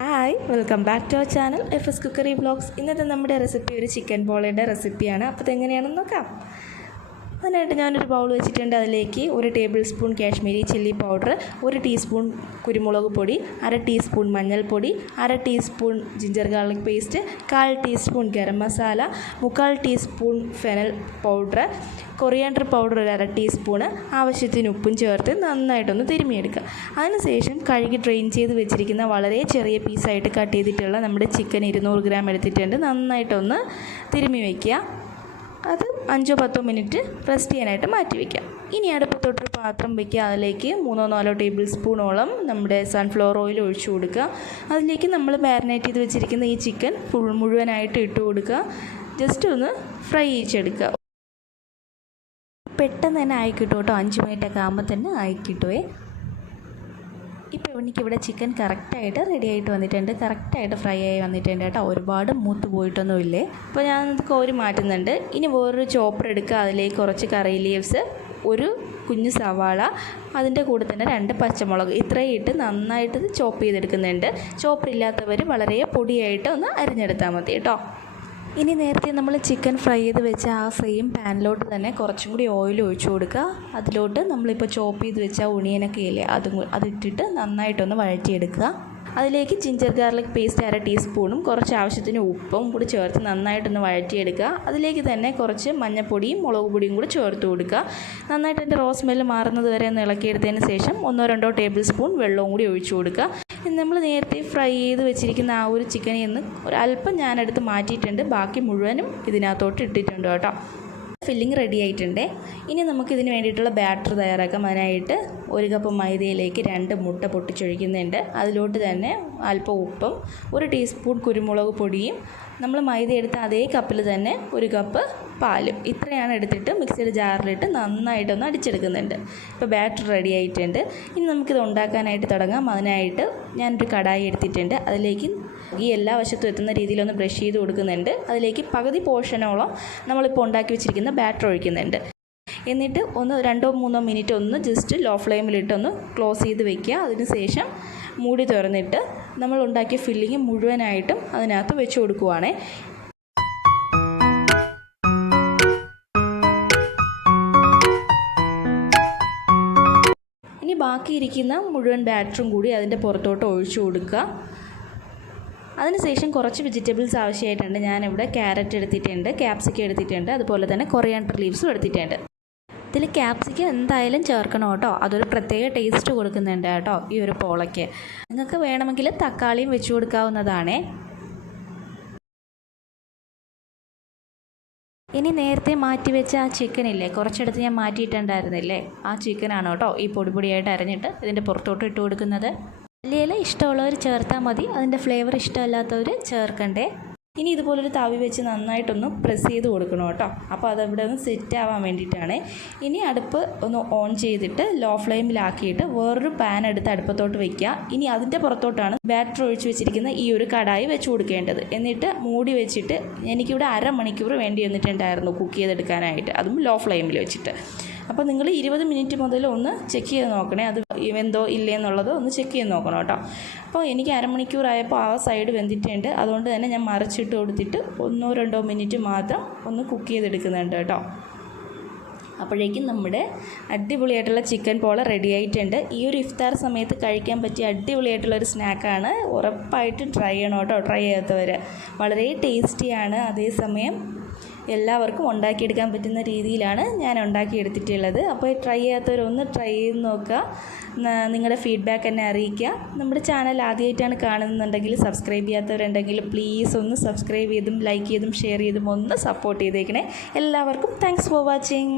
Hi, welcome back to our channel fscookeryvlogs. ഇന്നത്തെ നമ്മുടെ recipe ഒരു ചിക്കൻ പോളയുടെ റെസിപ്പിയാണ്. അപ്പോൾ ഇതെങ്ങനെയാണെന്ന് നോക്കാം. അതിനായിട്ട് ഞാനൊരു ബൗൾ വെച്ചിട്ടുണ്ട്. അതിലേക്ക് 1 table spoon Kashmiri chilli powder, 1 teaspoon കുരുമുളക് പൊടി, 1/2 ടീസ്പൂൺ മഞ്ഞൾപ്പൊടി, 1/2 teaspoon ginger garlic paste, 1/4 teaspoon garam masala, 3/4 teaspoon fennel powder, coriander powder 1/2 teaspoon, ആവശ്യത്തിന് ഉപ്പും ചേർത്ത് നന്നായിട്ടൊന്ന് തിരുമ്മിയെടുക്കുക. അതിനുശേഷം കഴുകി ഡ്രെയിൻ ചെയ്ത് വെച്ചിരിക്കുന്ന വളരെ ചെറിയ പീസായിട്ട് കട്ട് ചെയ്തിട്ടുള്ള നമ്മുടെ ചിക്കൻ 200 ഗ്രാം എടുത്തിട്ടുണ്ട്. നന്നായിട്ടൊന്ന് തിരുമ്മി വയ്ക്കുക. അത് 5-10 മിനിറ്റ് റെസ്റ്റ് ചെയ്യാനായിട്ട് മാറ്റി വയ്ക്കാം. ഇനി അടുപ്പത്തൊട്ടൊരു പാത്രം വയ്ക്കുക. അതിലേക്ക് 3-4 ടേബിൾ സ്പൂണോളം നമ്മുടെ സൺഫ്ലവർ ഓയിൽ ഒഴിച്ചു കൊടുക്കുക. അതിലേക്ക് നമ്മൾ മാരിനേറ്റ് ചെയ്ത് വെച്ചിരിക്കുന്ന ഈ ചിക്കൻ മുഴുവനായിട്ട് ഇട്ട് കൊടുക്കുക. ജസ്റ്റ് ഒന്ന് ഫ്രൈ ചെയ്തെടുക്കുക. പെട്ടെന്ന് തന്നെ ആയിക്കിട്ടും കേട്ടോ. 5 മിനിറ്റൊക്കെ ആകുമ്പോൾ തന്നെ ആയിക്കിട്ടുവേ. ഇപ്പോൾ എനിക്കിവിടെ ചിക്കൻ കറക്റ്റായിട്ട് റെഡി ആയിട്ട് വന്നിട്ടുണ്ട്. കറക്റ്റായിട്ട് ഫ്രൈ ആയി വന്നിട്ടുണ്ട് കേട്ടോ. ഒരുപാട് മൂത്ത് പോയിട്ടൊന്നുമില്ലേ. അപ്പോൾ ഞാനത് കോരി മാറ്റുന്നുണ്ട്. ഇനി വേറൊരു ചോപ്പർ എടുക്കുക. അതിലേക്ക് കുറച്ച് കറി ലീവ്സ്, ഒരു കുഞ്ഞു സവാള, അതിൻ്റെ കൂടെ തന്നെ 2 പച്ചമുളക് ഇത്രയും ഇട്ട് നന്നായിട്ട് ചോപ്പ് ചെയ്തെടുക്കുന്നുണ്ട്. ചോപ്പർ ഇല്ലാത്തവർ വളരെ പൊടിയായിട്ട് ഒന്ന് അരിഞ്ഞെടുത്താൽ മതി കേട്ടോ. ഇനി നേരത്തെ നമ്മൾ ചിക്കൻ ഫ്രൈ ചെയ്ത് വെച്ച ആ സെയിം പാനിലോട്ട് തന്നെ കുറച്ചും കൂടി ഓയിൽ ഒഴിച്ചു കൊടുക്കുക. അതിലോട്ട് നമ്മളിപ്പോൾ ചോപ്പ് ചെയ്ത് വെച്ച ഒണിയനൊക്കെ ഇല്ലേ, അതിട്ടിട്ട് നന്നായിട്ടൊന്ന് വഴറ്റിയെടുക്കുക. അതിലേക്ക് ജിഞ്ചർ ഗാർലിക് പേസ്റ്റ് 1/2 ടീസ്പൂണും കുറച്ച് ആവശ്യത്തിന് ഉപ്പും കൂടി ചേർത്ത് നന്നായിട്ടൊന്ന് വഴറ്റിയെടുക്കുക. അതിലേക്ക് തന്നെ കുറച്ച് മഞ്ഞൾപ്പൊടിയും മുളക് പൊടിയും കൂടി ചേർത്ത് കൊടുക്കുക. നന്നായിട്ട് അതിൻ്റെ റോ സ്മെല്ല് മാറുന്നത് വരെ ഒന്ന് ഇളക്കിയെടുത്തതിന് ശേഷം 1-2 ടേബിൾ സ്പൂൺ വെള്ളവും കൂടി ഒഴിച്ചു കൊടുക്കുക. നമ്മൾ നേരത്തെ ഫ്രൈ ചെയ്ത് വെച്ചിരിക്കുന്ന ആ ഒരു ചിക്കനിൽ നിന്ന് ഒരല്പം ഞാനെടുത്ത് മാറ്റിയിട്ടുണ്ട്. ബാക്കി മുഴുവനും ഇതിനകത്തോട്ട് ഇട്ടിട്ടുണ്ട് കേട്ടോ. ഫില്ലിങ് റെഡി ആയിട്ടുണ്ട്. ഇനി നമുക്കിതിന് വേണ്ടിയിട്ടുള്ള ബാറ്റർ തയ്യാറാക്കാം. അതിനായിട്ട് 1 കപ്പ് മൈദയിലേക്ക് 2 മുട്ട പൊട്ടിച്ചൊഴിക്കുന്നുണ്ട്. അതിലോട്ട് തന്നെ അല്പം ഉപ്പും 1 ടീസ്പൂൺ കുരുമുളക് പൊടിയും, നമ്മൾ മൈദ എടുത്ത അതേ കപ്പിൽ തന്നെ 1 കപ്പ് പാലും, ഇത്രയാണ് എടുത്തിട്ട് മിക്സിയുടെ ജാറിലിട്ട് നന്നായിട്ടൊന്ന് അടിച്ചെടുക്കുന്നുണ്ട്. ഇപ്പോൾ ബാറ്റർ റെഡി ആയിട്ടുണ്ട്. ഇനി നമുക്കിത് ഉണ്ടാക്കാനായിട്ട് തുടങ്ങാം. അതിനായിട്ട് ഞാനൊരു കടായി എടുത്തിട്ടുണ്ട്. അതിലേക്ക് ഈ എല്ലാ വശത്തും എത്തുന്ന രീതിയിലൊന്ന് ബ്രഷ് ചെയ്ത് കൊടുക്കുന്നുണ്ട്. അതിലേക്ക് പകുതി പോർഷനോളം നമ്മളിപ്പോൾ ഉണ്ടാക്കി വെച്ചിരിക്കുന്ന ബാറ്റർ ഒഴിക്കുന്നുണ്ട്. എന്നിട്ട് ഒന്ന് 2-3 മിനിറ്റ് ഒന്ന് ജസ്റ്റ് ലോ ഫ്ലെയിമിലിട്ടൊന്ന് ക്ലോസ് ചെയ്ത് വെക്കുക. അതിന് ശേഷം മൂടി തുറന്നിട്ട് നമ്മൾ ഉണ്ടാക്കിയ ഫില്ലിങ് മുഴുവനായിട്ടും അതിനകത്ത് വെച്ച് കൊടുക്കുവാണേ. ഇനി ബാക്കിയിരിക്കുന്ന മുഴുവൻ ബാറ്ററും കൂടി അതിൻ്റെ പുറത്തോട്ട് ഒഴിച്ചു കൊടുക്കുക. അതിനുശേഷം കുറച്ച് വെജിറ്റബിൾസ് ആവശ്യമായിട്ടുണ്ട്. ഞാനിവിടെ ക്യാരറ്റ് എടുത്തിട്ടുണ്ട്, ക്യാപ്സിക്കം എടുത്തിട്ടുണ്ട്, അതുപോലെ തന്നെ കൊറിയാണ്ടർ ലീവ്സും എടുത്തിട്ടുണ്ട്. ഇതിൽ ക്യാപ്സിക്കം എന്തായാലും ചേർക്കണം കേട്ടോ. അതൊരു പ്രത്യേക ടേസ്റ്റ് കൊടുക്കുന്നുണ്ട് കേട്ടോ ഈ ഒരു പോളയ്ക്ക്. നിങ്ങൾക്ക് വേണമെങ്കിൽ തക്കാളിയും വെച്ച് കൊടുക്കാവുന്നതാണേ. ഇനി നേരത്തെ മാറ്റി വെച്ച ആ ചിക്കനില്ലേ, കുറച്ചെടുത്ത് ഞാൻ മാറ്റിയിട്ടുണ്ടായിരുന്നില്ലേ, ആ ചിക്കനാണ് കേട്ടോ ഈ പൊടിയായിട്ട് അരഞ്ഞിട്ട് ഇതിൻ്റെ പുറത്തോട്ട് ഇട്ട് കൊടുക്കുന്നത്. മല്ലിയില ഇഷ്ടമുള്ളവർ ചേർത്താൽ മതി, അതിൻ്റെ ഫ്ലേവർ ഇഷ്ടമല്ലാത്തവർ ചേർക്കണ്ടേ. ഇനി ഇതുപോലൊരു തവി വെച്ച് നന്നായിട്ടൊന്ന് പ്രസ് ചെയ്ത് കൊടുക്കണം കേട്ടോ. അപ്പോൾ അതവിടെ ഒന്ന് സെറ്റ് ആവാൻ വേണ്ടിയിട്ടാണ്. ഇനി അടുപ്പ് ഒന്ന് ഓൺ ചെയ്തിട്ട് ലോ ഫ്ലെയിമിലാക്കിയിട്ട് വേറൊരു പാൻ എടുത്ത് അടുപ്പത്തോട്ട് വയ്ക്കുക. ഇനി അതിൻ്റെ പുറത്തോട്ടാണ് ബാറ്റർ ഒഴിച്ച് വെച്ചിരിക്കുന്ന ഈ ഒരു കടായി വെച്ച് കൊടുക്കേണ്ടത്. എന്നിട്ട് മൂടി വെച്ചിട്ട് എനിക്കിവിടെ 1/2 മണിക്കൂർ വേണ്ടി വന്നിട്ടുണ്ടായിരുന്നു കുക്ക് ചെയ്തെടുക്കാനായിട്ട്, അതും ലോ ഫ്ലെയിമിൽ വെച്ചിട്ട്. അപ്പോൾ നിങ്ങൾ 20 മിനിറ്റ് മുതൽ ഒന്ന് ചെക്ക് ചെയ്ത് നോക്കണേ, അത് വെന്തോ ഇല്ലേ എന്നുള്ളത് ഒന്ന് ചെക്ക് ചെയ്ത് നോക്കണം കേട്ടോ. അപ്പോൾ എനിക്ക് 1/2 മണിക്കൂറായപ്പോൾ ആ സൈഡ് വെന്തിട്ടുണ്ട്. അതുകൊണ്ട് തന്നെ ഞാൻ മറിച്ചിട്ട് കൊടുത്തിട്ട് 1-2 മിനിറ്റ് മാത്രം ഒന്ന് കുക്ക് ചെയ്തെടുക്കുന്നുണ്ട് കേട്ടോ. അപ്പോഴേക്കും നമ്മുടെ അടിപൊളിയായിട്ടുള്ള ചിക്കൻ പോള റെഡി ആയിട്ടുണ്ട്. ഈ ഒരു ഇഫ്താർ സമയത്ത് കഴിക്കാൻ പറ്റിയ അടിപൊളിയായിട്ടുള്ളൊരു സ്നാക്കാണ്. ഉറപ്പായിട്ട് ട്രൈ ചെയ്യണം കേട്ടോ. ട്രൈ ചെയ്യാത്തവർ. വളരെ ടേസ്റ്റിയാണ്, അതേസമയം എല്ലാവർക്കും ഉണ്ടാക്കിയെടുക്കാൻ പറ്റുന്ന രീതിയിലാണ് ഞാൻ ഉണ്ടാക്കിയെടുത്തിട്ടുള്ളത്. അപ്പോൾ ട്രൈ ചെയ്യാത്തവരൊന്ന് ട്രൈ ചെയ്ത് നോക്കുക. നിങ്ങളുടെ ഫീഡ്ബാക്ക് എന്നെ അറിയിക്കുക. നമ്മുടെ ചാനൽ ആദ്യമായിട്ടാണ് കാണുന്നുണ്ടെങ്കിൽ, സബ്സ്ക്രൈബ് ചെയ്യാത്തവരുണ്ടെങ്കിൽ പ്ലീസ് ഒന്ന് സബ്സ്ക്രൈബ് ചെയ്തും ലൈക്ക് ചെയ്തും ഷെയർ ചെയ്തും ഒന്ന് സപ്പോർട്ട് ചെയ്തേക്കണേ. എല്ലാവർക്കും താങ്ക്സ് ഫോർ വാച്ചിങ്.